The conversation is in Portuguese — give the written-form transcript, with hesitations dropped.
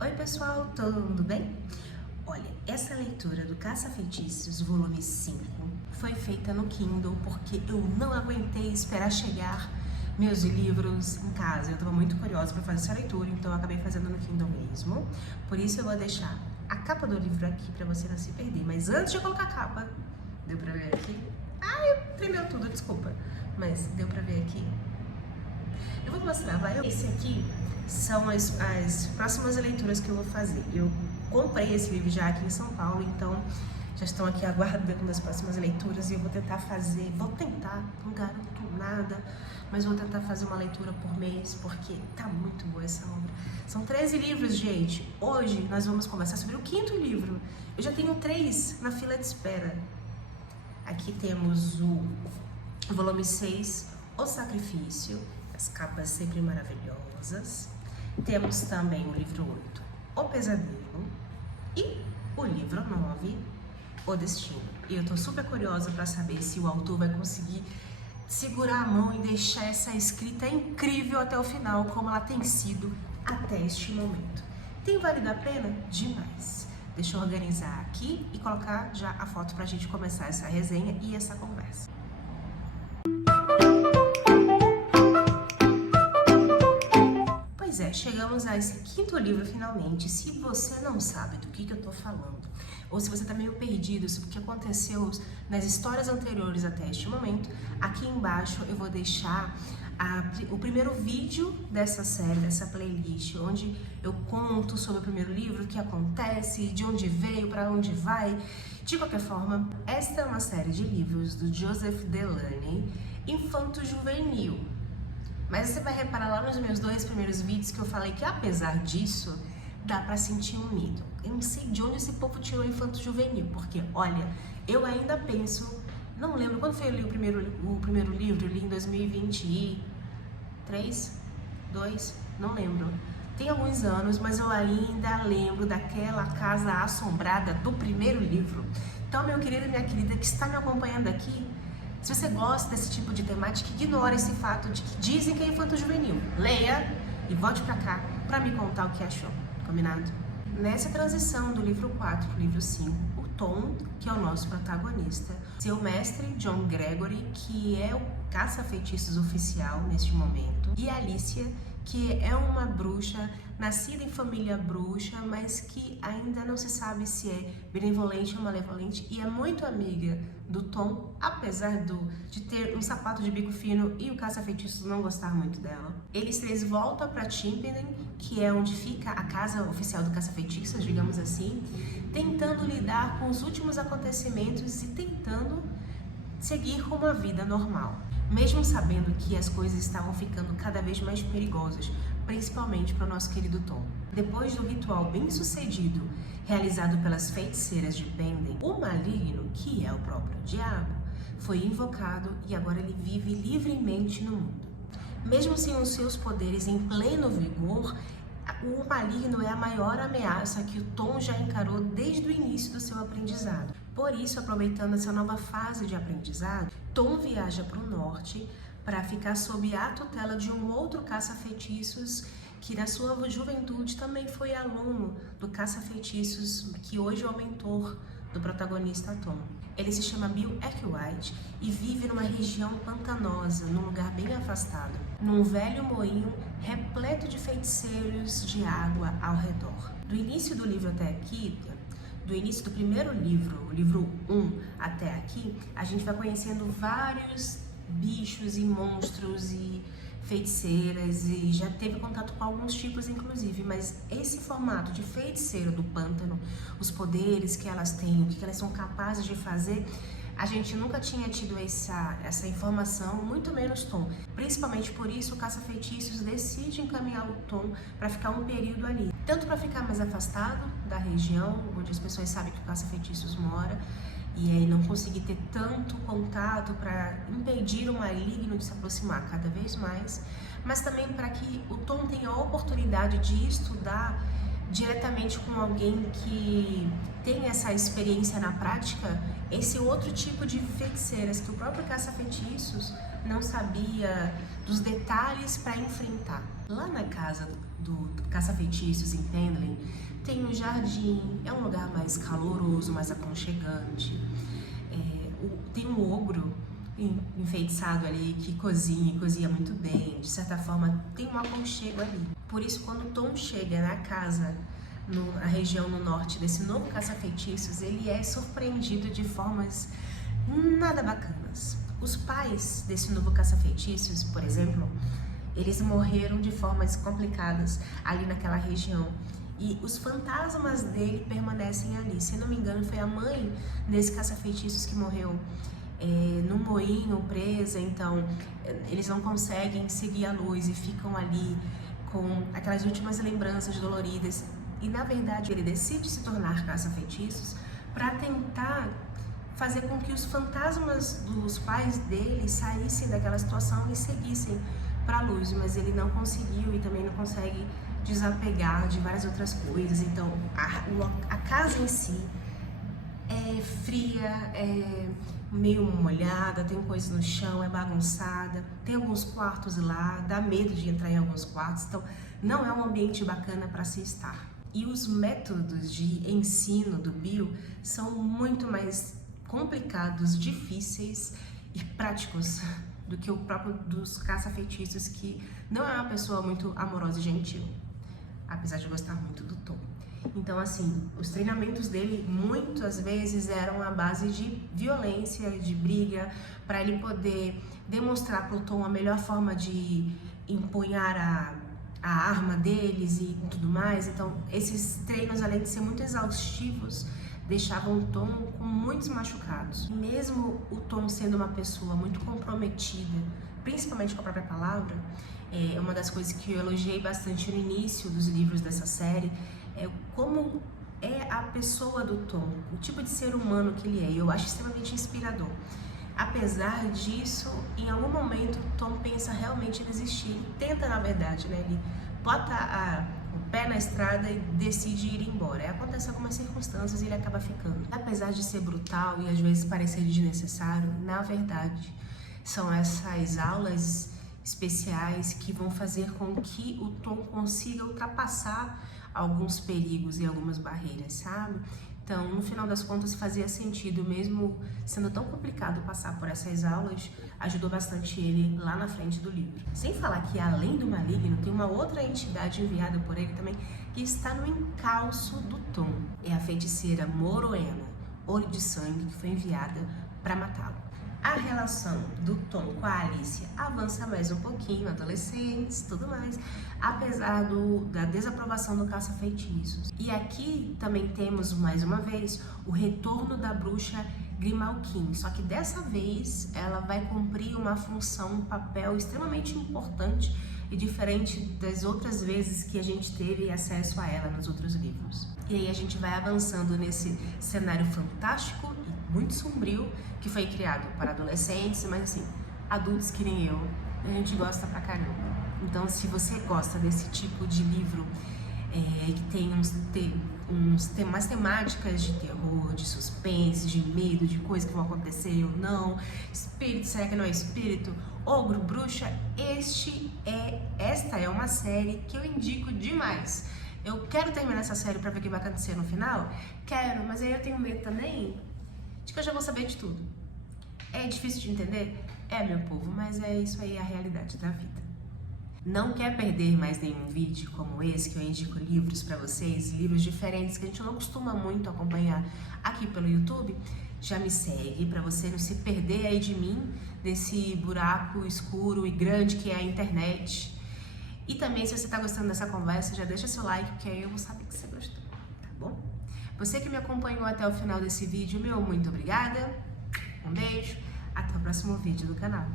Oi pessoal, todo mundo bem? Olha, essa leitura do Caça-Feitiços, volume 5, foi feita no Kindle porque eu não aguentei esperar chegar meus livros em casa. Eu estava muito curiosa para fazer essa leitura, então eu acabei fazendo no Kindle mesmo. Por isso eu vou deixar a capa do livro aqui para você não se perder. Mas antes de eu colocar a capa, deu para ver aqui? Ai, tremeu tudo, desculpa. Mas deu para ver aqui? Eu vou mostrar, vai? Esse aqui são as próximas leituras que eu vou fazer. Eu comprei esse livro já aqui em São Paulo, então já estão aqui aguardando as próximas leituras e eu vou tentar, não garanto nada, mas vou tentar fazer uma leitura por mês, porque tá muito boa essa obra. São 13 livros, gente. Hoje nós vamos conversar sobre o 5º livro. Eu já tenho 3 na fila de espera. Aqui temos o volume 6, O Sacrifício, as capas sempre maravilhosas. Temos também o livro 8, O Pesadelo, e o livro 9, O Destino. E eu tô super curiosa para saber se o autor vai conseguir segurar a mão e deixar essa escrita incrível até o final, como ela tem sido até este momento. Tem valido a pena? Demais. Deixa eu organizar aqui e colocar já a foto pra gente começar essa resenha e essa conversa. Pois é, chegamos a esse 5º livro finalmente. Se você não sabe do que eu tô falando, ou se você tá meio perdido sobre o que aconteceu nas histórias anteriores até este momento, aqui embaixo eu vou deixar o primeiro vídeo dessa série, dessa playlist, onde eu conto sobre o primeiro livro, o que acontece, de onde veio, para onde vai. De qualquer forma, esta é uma série de livros do Joseph Delaney, infanto-juvenil. Mas você vai reparar lá nos meus 2 primeiros vídeos que eu falei que, apesar disso, dá pra sentir um medo. Eu não sei de onde esse povo tirou infanto-juvenil, porque, olha, eu ainda penso, não lembro, quando foi eu li o primeiro livro, eu li em 2023, 2, não lembro. Tem alguns anos, mas eu ainda lembro daquela casa assombrada do primeiro livro. Então, meu querido e minha querida que está me acompanhando aqui, se você gosta desse tipo de temática, ignora esse fato de que dizem que é infanto-juvenil. Leia e volte pra cá pra me contar o que achou. Combinado? Nessa transição do livro 4 pro livro 5, o Tom, que é o nosso protagonista, seu mestre, John Gregory, que é o caça-feitiços oficial neste momento, e Alicia, que é uma bruxa, nascida em família bruxa, mas que ainda não se sabe se é benevolente ou malevolente, e é muito amiga do Tom, apesar de ter um sapato de bico fino e o caça-feitiços não gostar muito dela. Eles 3 voltam para Timpenden, que é onde fica a casa oficial do caça-feitiços, digamos assim, tentando lidar com os últimos acontecimentos e tentando seguir com uma vida normal. Mesmo sabendo que as coisas estavam ficando cada vez mais perigosas, principalmente para o nosso querido Tom. Depois do ritual bem sucedido realizado pelas feiticeiras de Penden, o maligno, que é o próprio diabo, foi invocado e agora ele vive livremente no mundo. Mesmo sem os seus poderes em pleno vigor, o maligno é a maior ameaça que o Tom já encarou desde o início do seu aprendizado. Por isso, aproveitando essa nova fase de aprendizado, Tom viaja para o norte para ficar sob a tutela de um outro caça-feitiços que na sua juventude também foi aluno do caça-feitiços, que hoje é o mentor do protagonista Tom. Ele se chama Bill Arkwright e vive numa região pantanosa, num lugar bem afastado, num velho moinho repleto de feiticeiros de água ao redor. Do início do livro até aqui, do início do primeiro livro, o livro 1 até aqui, a gente vai conhecendo vários bichos e monstros e feiticeiras, e já teve contato com alguns tipos inclusive, mas esse formato de feiticeiro do pântano, os poderes que elas têm, o que elas são capazes de fazer, a gente nunca tinha tido essa informação, muito menos Tom. Principalmente por isso o caça-feitiços decide encaminhar o Tom para ficar um período ali, tanto para ficar mais afastado da região onde as pessoas sabem que o caça-feitiços mora, e aí não conseguir ter tanto contato para impedir o maligno de se aproximar cada vez mais, mas também para que o Tom tenha a oportunidade de estudar diretamente com alguém que tem essa experiência na prática, esse outro tipo de feiticeiras que o próprio caça-feitiços não sabia dos detalhes para enfrentar. Lá na casa do Caça-Feitiços em Penley, tem um jardim, é um lugar mais caloroso, mais aconchegante. Tem um ogro enfeitiçado ali que cozinha muito bem, de certa forma tem um aconchego ali. Por isso, quando o Tom chega na casa, na região no norte desse novo caça-feitiços, ele é surpreendido de formas nada bacanas. Os pais desse novo caça-feitiços, por exemplo, eles morreram de formas complicadas ali naquela região. E os fantasmas dele permanecem ali. Se não me engano, foi a mãe desse caça-feitiços que morreu num moinho, presa. Então, eles não conseguem seguir a luz e ficam ali com aquelas últimas lembranças doloridas. E, na verdade, ele decide se tornar caça-feitiços para tentar fazer com que os fantasmas dos pais dele saíssem daquela situação e seguissem para a luz, mas ele não conseguiu e também não consegue desapegar de várias outras coisas. Então a casa em si é fria, é meio molhada, tem coisas no chão, é bagunçada, tem alguns quartos lá, dá medo de entrar em alguns quartos, então não é um ambiente bacana para se estar. E os métodos de ensino do Bill são muito mais complicados, difíceis e práticos do que o próprio dos caça-feitiços, que não é uma pessoa muito amorosa e gentil, apesar de gostar muito do Tom. Então, assim, os treinamentos dele muitas vezes eram à base de violência, de briga, para ele poder demonstrar para o Tom a melhor forma de empunhar a arma deles e tudo mais. Então, esses treinos, além de ser muito exaustivos, deixavam o Tom com muitos machucados. E mesmo o Tom sendo uma pessoa muito comprometida, principalmente com a própria palavra, é uma das coisas que eu elogiei bastante no início dos livros dessa série, é como é a pessoa do Tom, o tipo de ser humano que ele é. Eu acho extremamente inspirador. Apesar disso, em algum momento o Tom pensa realmente em desistir. Ele tenta, na verdade, né? Ele bota o pé na estrada e decide ir embora. Aí acontece algumas circunstâncias e ele acaba ficando. Apesar de ser brutal e às vezes parecer desnecessário, na verdade, são essas aulas especiais que vão fazer com que o Tom consiga ultrapassar alguns perigos e algumas barreiras, sabe? Então, no final das contas, fazia sentido, mesmo sendo tão complicado passar por essas aulas, ajudou bastante ele lá na frente do livro. Sem falar que, além do maligno, tem uma outra entidade enviada por ele também, que está no encalço do Tom. É a feiticeira Morwenna, Olho de Sangue, que foi enviada para matá-lo. A relação do Tom com a Alicia avança mais um pouquinho, adolescentes, tudo mais, apesar da desaprovação do caça-feitiços. E aqui também temos, mais uma vez, o retorno da bruxa Grimalkin, só que dessa vez ela vai cumprir uma função, um papel extremamente importante e diferente das outras vezes que a gente teve acesso a ela nos outros livros. E aí a gente vai avançando nesse cenário fantástico e muito sombrio que foi criado para adolescentes, mas assim, adultos que nem eu, a gente gosta pra caramba. Então, se você gosta desse tipo de livro que tem umas temáticas de terror, de suspense, de medo, de coisas que vão acontecer ou não, espírito, será que não é espírito? Ogro, bruxa, esta é uma série que eu indico demais. Eu quero terminar essa série pra ver o que vai acontecer no final? Quero, mas aí eu tenho medo também de que eu já vou saber de tudo. É difícil de entender? É, meu povo, mas é isso aí, a realidade da vida. Não quer perder mais nenhum vídeo como esse, que eu indico livros pra vocês, livros diferentes que a gente não costuma muito acompanhar aqui pelo YouTube? Já me segue pra você não se perder aí de mim, desse buraco escuro e grande que é a internet. E também, se você tá gostando dessa conversa, já deixa seu like, porque aí eu vou saber que você gostou, tá bom? Você que me acompanhou até o final desse vídeo, meu muito obrigada, um beijo, até o próximo vídeo do canal.